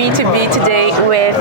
me to be today with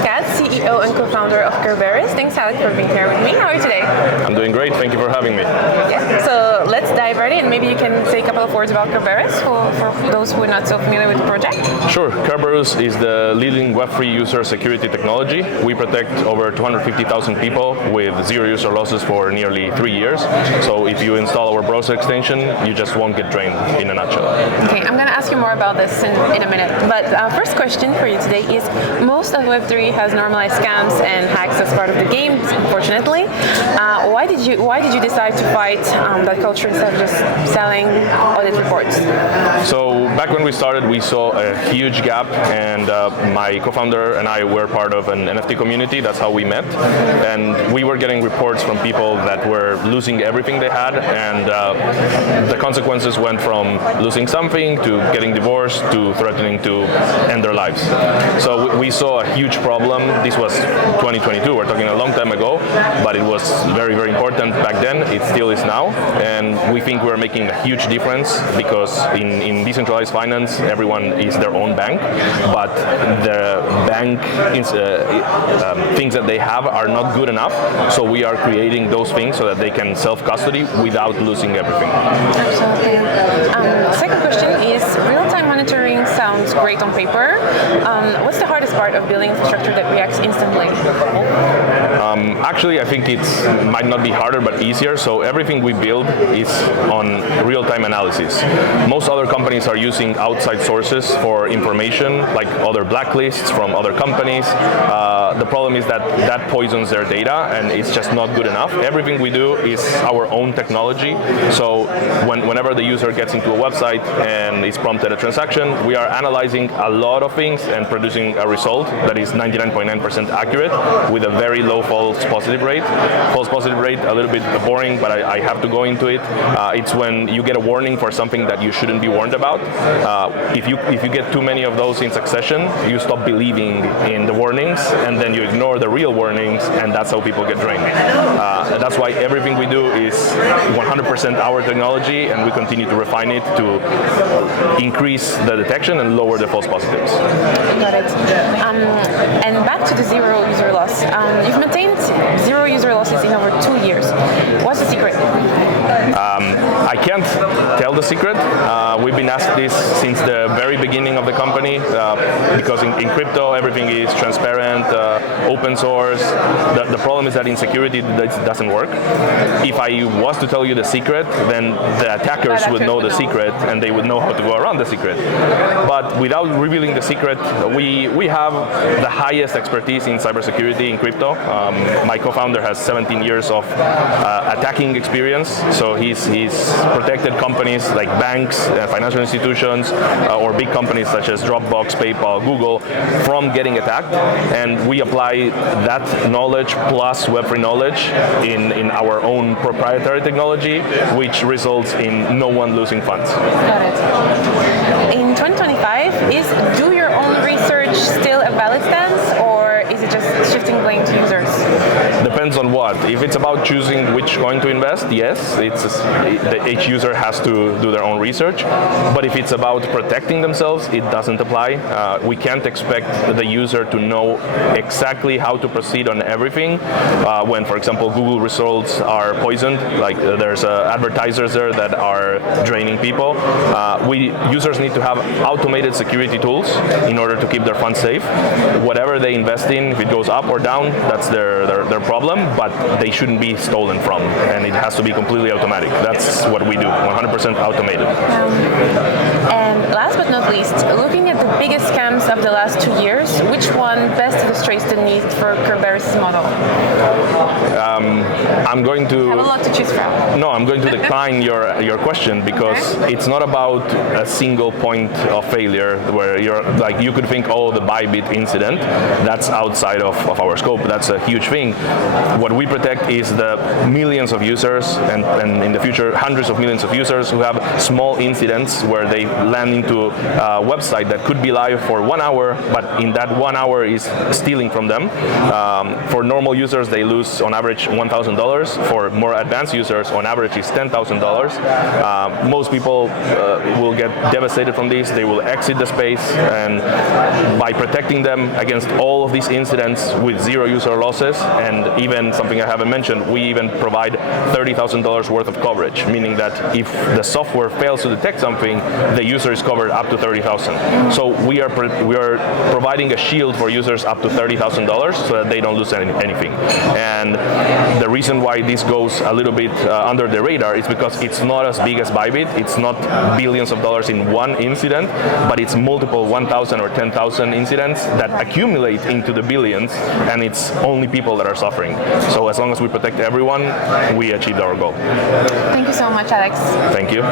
Katz, CEO and co-founder of Kerberus. Thanks, Alex, for being here with me. How are you today? I'm doing great. Thank you for having me. Yeah. So let's dive right in. Maybe you can say a couple of words about Kerberus for those who are not so familiar with the project. Sure. Kerberus is the leading Web3 user security technology. We protect over 250,000 people with zero user losses for nearly 3 years. So if you install our browser extension, you just won't get drained, in a nutshell. Okay, I'm going to ask you more about this in a minute. But first question for you today is, most of Web3 has normalized scams and hacks as part of the game, unfortunately. Why did you decide to fight that culture instead of just selling audit reports? So back when we started, we saw a huge gap, and my co-founder and I were part of an NFT community. That's how we met. And we were getting reports from people that were losing everything they had, and the consequences went from losing something to getting divorced to threatening to end their lives. So we saw a huge problem. This was 2022, we're talking a long time ago, but it was very, very important back then. It still is now, and we think we're making a huge difference because in decentralized finance, everyone is their own bank, but the bank things that they have are not good enough, so we are creating those things so that they can self-custody without losing everything. Absolutely. Second question is, real-time monitoring sounds great on paper. What's the hardest part of building infrastructure that reacts instantly? Actually, I think it might not be harder, but easier. So everything we build is on real-time analysis. Most other companies are using outside sources for information, like other blacklists from other companies. The problem is that that poisons their data, and it's just not good enough. Everything we do is our own technology. So whenever the user gets into a website and is prompted a transaction, we are analyzing a lot of things and producing a result that is 99.9% accurate with a very low false positive rate. False positive rate, a little bit boring, but I have to go into it. It's when you get a warning for something that you shouldn't be warned about. If you get too many of those in succession, you stop believing in the warnings, and then you ignore the real warnings, and that's how people get drained. That's why everything we do is 100% our technology, and we continue to refine it to increase the detection and lower the false positives. Got it. And back to the zero user loss. You've maintained zero user losses in over 2 years. What's the secret? I can't tell the secret. We've been asked this since the very beginning of the company, because in crypto everything is transparent, open source. The problem is that in security this doesn't work. If I was to tell you the secret, then the attackers would know the secret, and they would know how to go around the secret. But without revealing the secret, we have the highest expertise in cybersecurity in crypto. My co-founder has 17 years of attacking experience, so he's protected companies like banks, financial institutions, or big companies such as Dropbox, PayPal, Google from getting attacked, and we apply that knowledge plus Web3 knowledge in our own proprietary technology, which results in no one losing funds. Got it. In 2025, is do your own research still a valid stance, or is it just shifting blame to users? Depends on what. If it's about choosing which coin to invest, yes, each user has to do their own research. But if it's about protecting themselves, it doesn't apply. We can't expect the user to know exactly how to proceed on everything. When, for example, Google results are poisoned, like there's advertisers there that are draining people. Users need to have automated security tools in order to keep their funds safe. Whatever they invest in, if it goes up or down, that's their problem, but they shouldn't be stolen from, and it has to be completely automatic. That's what we do, 100% automated. And last but not least, looking at the biggest scams of the last 2 years, which one best illustrates the need for Kerberus' model? I'm going to have a lot to choose from. No, I'm going to decline your question, because it's not about a single point of failure where you could think, oh, the Bybit incident, that's outside of our scope. That's a huge thing. What we protect is the millions of users and in the future hundreds of millions of users who have small incidents where they land into a website that could be live for 1 hour, but in that 1 hour is stealing from them. For normal users, they lose on average $1,000. For more advanced users, on average is $10,000. Most people will get devastated from this. They will exit the space, and by protecting them against all of these incidents with zero user losses, and even something I haven't mentioned, we even provide $30,000 worth of coverage, meaning that if the software fails to detect something, the user is covered up to $30,000. So we are providing a shield for users up to $30,000 so that they don't lose anything. And the reason why this goes a little bit under the radar is because it's not as big as Bybit. It's not billions of dollars in one incident, but it's multiple 1,000 or 10,000 incidents that accumulate into the billions, and it's only people that are suffering. So as long as we protect everyone, we achieved our goal. Thank you so much, Alex. Thank you.